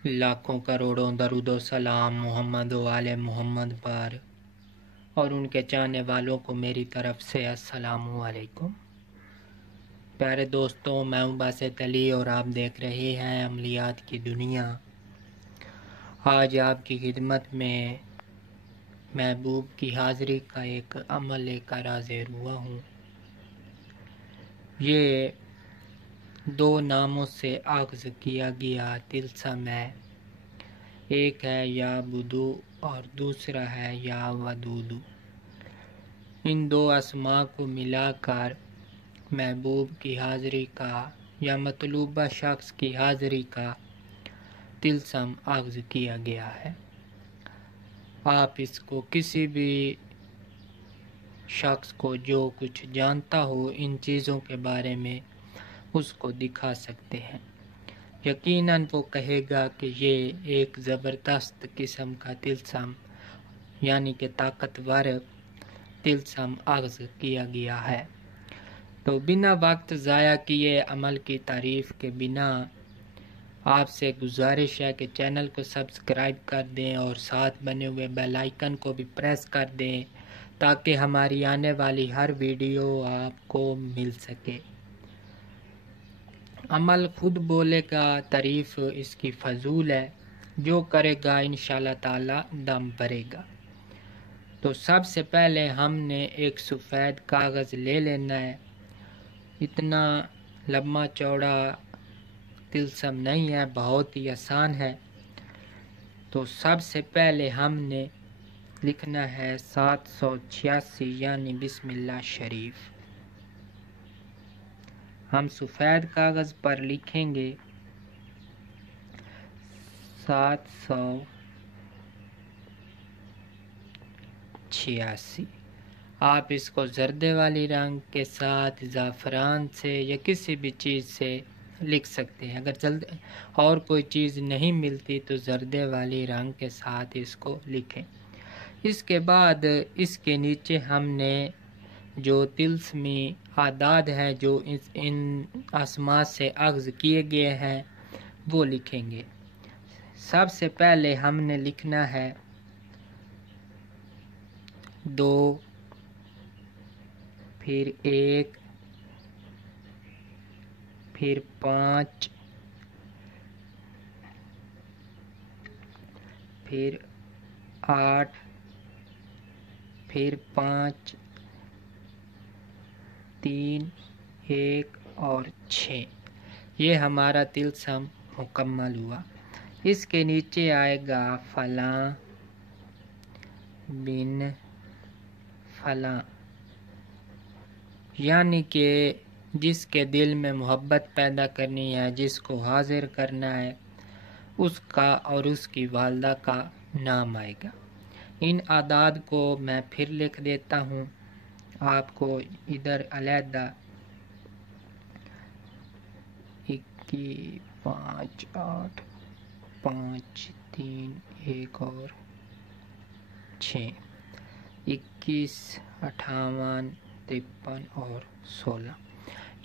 लाखों करोड़ों दरूदो सलाम मोहम्मद वाले मोहम्मद पर और उनके चाहने वालों को मेरी तरफ से अस्सलामु अलैकुम। प्यारे दोस्तों, मैं हूं बासित अली और आप देख रहे हैं अमलियात की दुनिया। आज आपकी खिदमत में महबूब की हाज़िरी का एक अमल लेकर हाज़िर हुआ हूँ। ये दो नामों से आग़ज़ किया गया तिल्सम है। एक है या बुदू और दूसरा है या वदूदू। इन दो अस्मा को मिलाकर महबूब की हाज़िरी का या मतलूबा शख्स की हाज़िरी का तिल्सम आग़ज़ किया गया है। आप इसको किसी भी शख्स को जो कुछ जानता हो इन चीज़ों के बारे में उसको दिखा सकते हैं। यकीनन वो कहेगा कि ये एक ज़बरदस्त किस्म का तिल्सम यानी कि ताकतवर तिल्सम आग़ज़ किया गया है। तो बिना वक्त ज़ाया किए अमल की तारीफ़ के बिना आपसे गुजारिश है कि चैनल को सब्सक्राइब कर दें और साथ बने हुए बेल आइकन को भी प्रेस कर दें ताकि हमारी आने वाली हर वीडियो आपको मिल सके। अमल खुद बोलेगा, तारीफ इसकी फजूल है, जो करेगा इंशाल्लाह ताला दम भरेगा। तो सबसे पहले हमने एक सफ़ेद कागज़ ले लेना है। इतना लंबा चौड़ा तिल्सम नहीं है, बहुत ही आसान है। तो सबसे पहले हमने लिखना है 786 यानी बिस्मिल्लाह शरीफ। हम सफ़ेद कागज़ पर लिखेंगे 786। आप इसको जर्दे वाली रंग के साथ ज़ाफ़रान से या किसी भी चीज़ से लिख सकते हैं। अगर जल्द और कोई चीज़ नहीं मिलती तो जर्दे वाली रंग के साथ इसको लिखें। इसके बाद इसके नीचे हमने जो तिल्समी आदाद हैं जो इन अस्मा से आग़ज़ किए गए हैं वो लिखेंगे। सबसे पहले हमने लिखना है 2, फिर 1, फिर 5, फिर 8, फिर 5, 3, 1 और 6। ये हमारा तिल्सम मुकम्मल हुआ। इसके नीचे आएगा फलां बिन फलां, यानी कि जिसके दिल में मोहब्बत पैदा करनी है, जिसको हाजिर करना है, उसका और उसकी वालदा का नाम आएगा। इन आदाद को मैं फिर लिख देता हूँ आपको इधर अलहदा 21, 5, 8, 5, 3, 1 और 6, 21, 58, 53 और 16।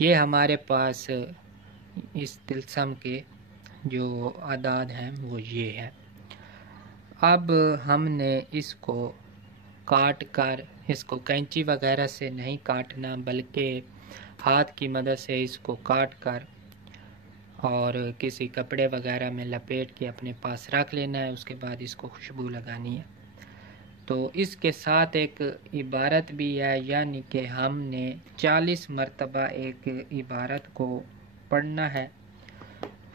ये हमारे पास इस तिल्सम के जो आदाद हैं वो ये है। अब हमने इसको काट कर, इसको कैंची वगैरह से नहीं काटना बल्कि हाथ की मदद से इसको काट कर और किसी कपड़े वगैरह में लपेट के अपने पास रख लेना है। उसके बाद इसको खुशबू लगानी है। तो इसके साथ एक इबारत भी है, यानी कि हमने 40 मरतबा एक इबारत को पढ़ना है।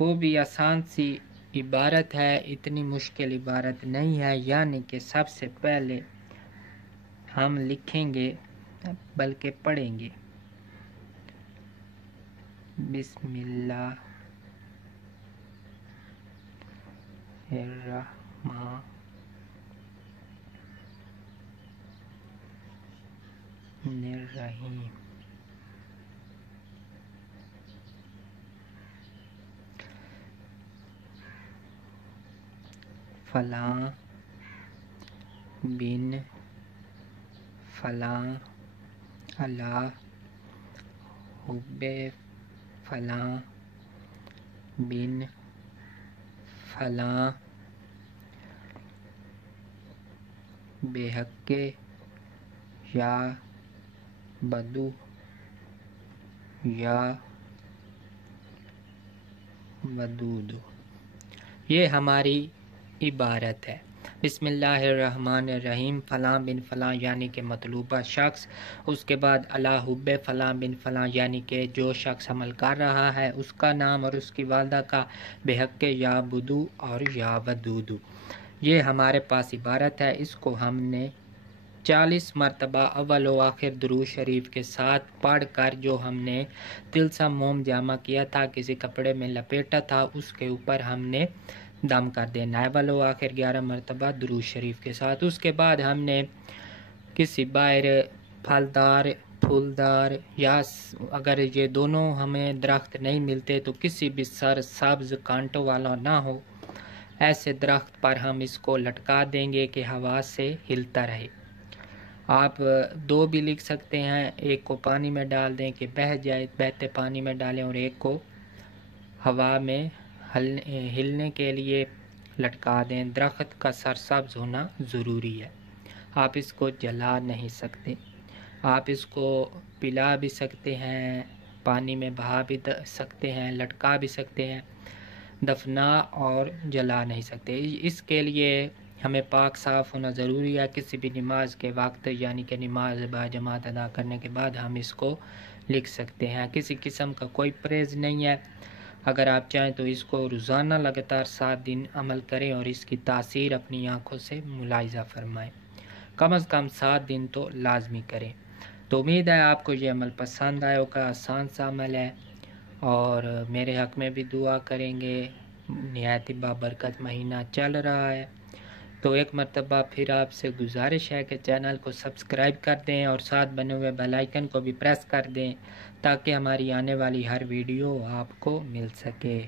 वो भी आसान सी इबारत है, इतनी मुश्किल इबारत नहीं है। यानी कि सबसे पहले हम लिखेंगे बल्कि पढ़ेंगे बिस्मिल्लाह रहीम। फलां बिन फलां अला हुब्बे फलां बिन فلاں بحق یا بدو یا ودود۔ یہ ہماری عبارت ہے۔ بسم اللہ الرحمن الرحیم، فلاں بن فلاں یعنی کہ مطلوبہ شخص، اس کے بعد علی حب فلاں بن فلاں یعنی کہ جو شخص عمل کر رہا ہے اس کا نام اور اس کی والدہ کا، بحق یا بدو اور یا ودود۔ یہ ہمارے پاس عبارت ہے، اس کو ہم نے 40 مرتبہ اول و آخر درود شریف کے ساتھ پڑھ کر جو ہم نے طلسم موم جامع کیا تھا، کسی کپڑے میں لپیٹا تھا، اس کے اوپر ہم نے دم کر دینا ہے اول و آخر 11 مرتبہ درود شریف کے ساتھ۔ اس کے بعد ہم نے کسی باہر پھلدار پھولدار یا اگر یہ دونوں ہمیں درخت نہیں ملتے تو کسی بھی سر سبز کانٹوں والا نہ ہو، ایسے درخت پر ہم اس کو لٹکا دیں گے کہ ہوا سے ہلتا رہے۔ آپ 2 بھی لکھ سکتے ہیں، ایک کو پانی میں ڈال دیں کہ بہہ جائے، بہتے پانی میں ڈالیں، اور ایک کو ہوا میں ہلنے کے لیے لٹکا دیں۔ درخت کا سرسبز ہونا ضروری ہے، آپ اس کو جلا نہیں سکتے، آپ اس کو پلا بھی سکتے ہیں، پانی میں بہا بھی سکتے ہیں، لٹکا بھی سکتے ہیں، دفنا اور جلا نہیں سکتے۔ اس کے لیے ہمیں پاک صاف ہونا ضروری ہے۔ کسی بھی نماز کے وقت یعنی کہ نماز با جماعت ادا کرنے کے بعد ہم اس کو لکھ سکتے ہیں۔ کسی قسم کا کوئی پرہیز نہیں ہے، اگر آپ چاہیں تو اس کو روزانہ لگاتار 7 دن عمل کریں اور اس کی تاثیر اپنی آنکھوں سے ملاحظہ فرمائیں، کم از کم 7 دن تو لازمی کریں۔ تو امید ہے آپ کو یہ عمل پسند آئے ہوگا، آسان سا عمل ہے، اور میرے حق میں بھی دعا کریں گے۔ نہایت بابرکت مہینہ چل رہا ہے، تو ایک مرتبہ پھر آپ سے گزارش ہے کہ چینل کو سبسکرائب کر دیں اور ساتھ بنے ہوئے بیل آئیکن کو بھی پریس کر دیں تاکہ ہماری آنے والی ہر ویڈیو آپ کو مل سکے۔